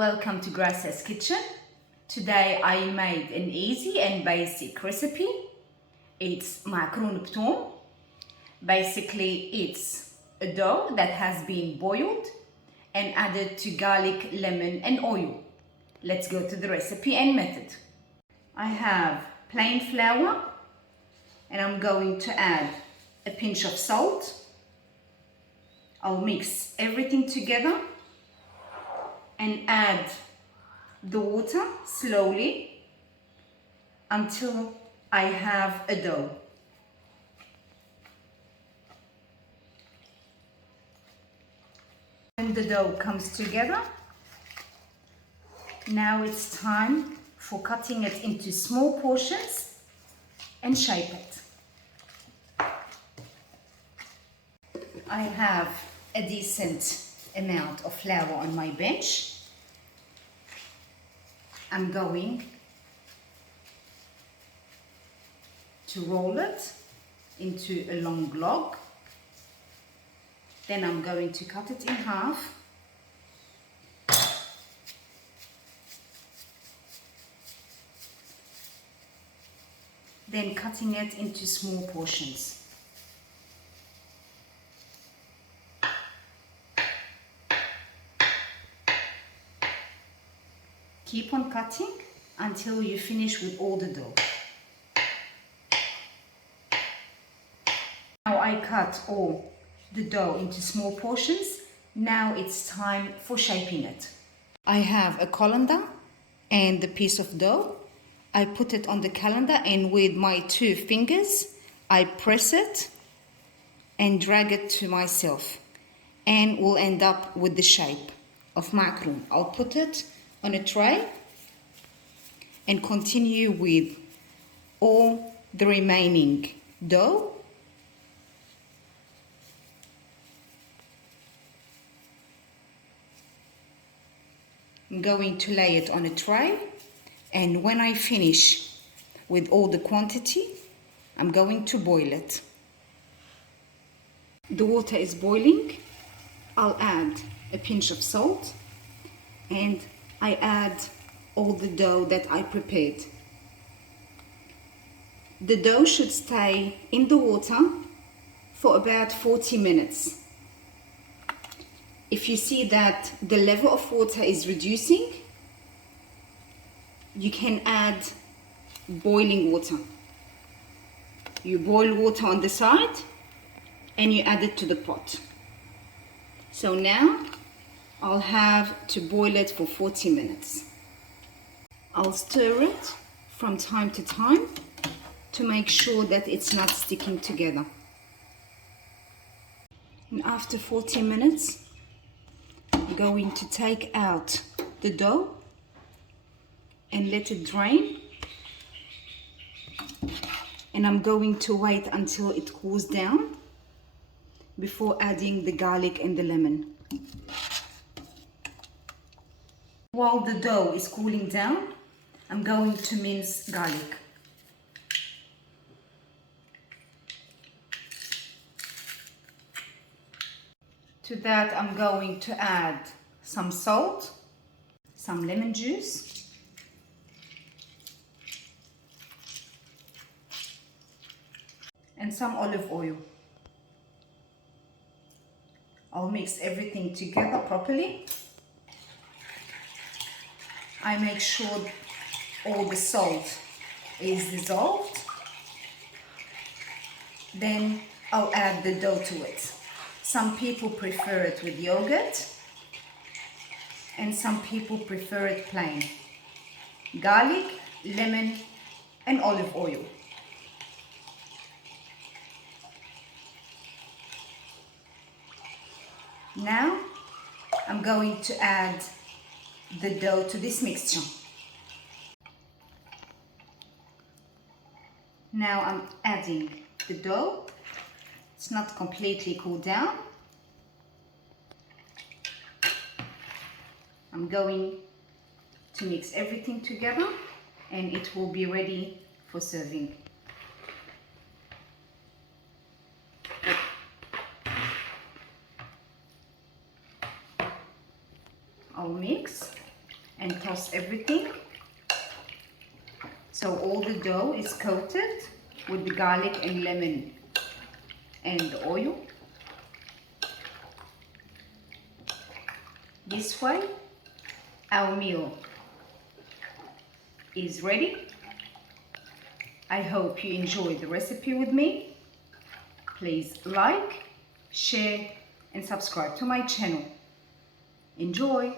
Welcome to Grace's Kitchen. Today I made an easy and basic recipe. It's Maakroun بثوم. Basically it's a dough that has been boiled and added to garlic, lemon and oil. Let's go to the recipe and method. I have plain flour and I'm going to add a pinch of salt. I'll mix everything together and add the water slowly until I have a dough. When the dough comes together, now it's time for cutting it into small portions and shape it. I have a decent amount of flour on my bench. I'm going to roll it into a long log. Then I'm going to cut it in half. Then cutting it into small portions. Keep on cutting until you finish with all the dough. Now I cut all the dough into small portions. Now it's time for shaping it. I have a colander and the piece of dough. I put it on the colander and with my 2 fingers I press it and drag it to myself, and we'll end up with the shape of Maakroun. I'll put it on a tray and continue with all the remaining dough. I'm going to lay it on a tray, and when I finish with all the quantity, I'm going to boil it. The water is boiling. I'll add a pinch of salt and I add all the dough that I prepared. The dough should stay in the water for about 40 minutes. If you see that the level of water is reducing, you can add boiling water. You boil water on the side and you add it to the pot. So now I'll have to boil it for 40 minutes. I'll stir it from time to time to make sure that it's not sticking together. And after 40 minutes, I'm going to take out the dough and let it drain. And I'm going to wait until it cools down before adding the garlic and the lemon. While the dough is cooling down, I'm going to mince garlic. To that, I'm going to add some salt, some lemon juice, and some olive oil. I'll mix everything together properly. I make sure all the salt is dissolved. Then I'll add the dough to it. Some people prefer it with yogurt and some people prefer it plain. Garlic, lemon and olive oil. Now I'm going to add the dough to this mixture. Now I'm adding the dough. It's not completely cooled down. I'm going to mix everything together and it will be ready for serving. I'll mix and toss everything. So all the dough is coated with the garlic and lemon and oil. This way, our meal is ready. I hope you enjoyed the recipe with me. Please like, share and subscribe to my channel. Enjoy!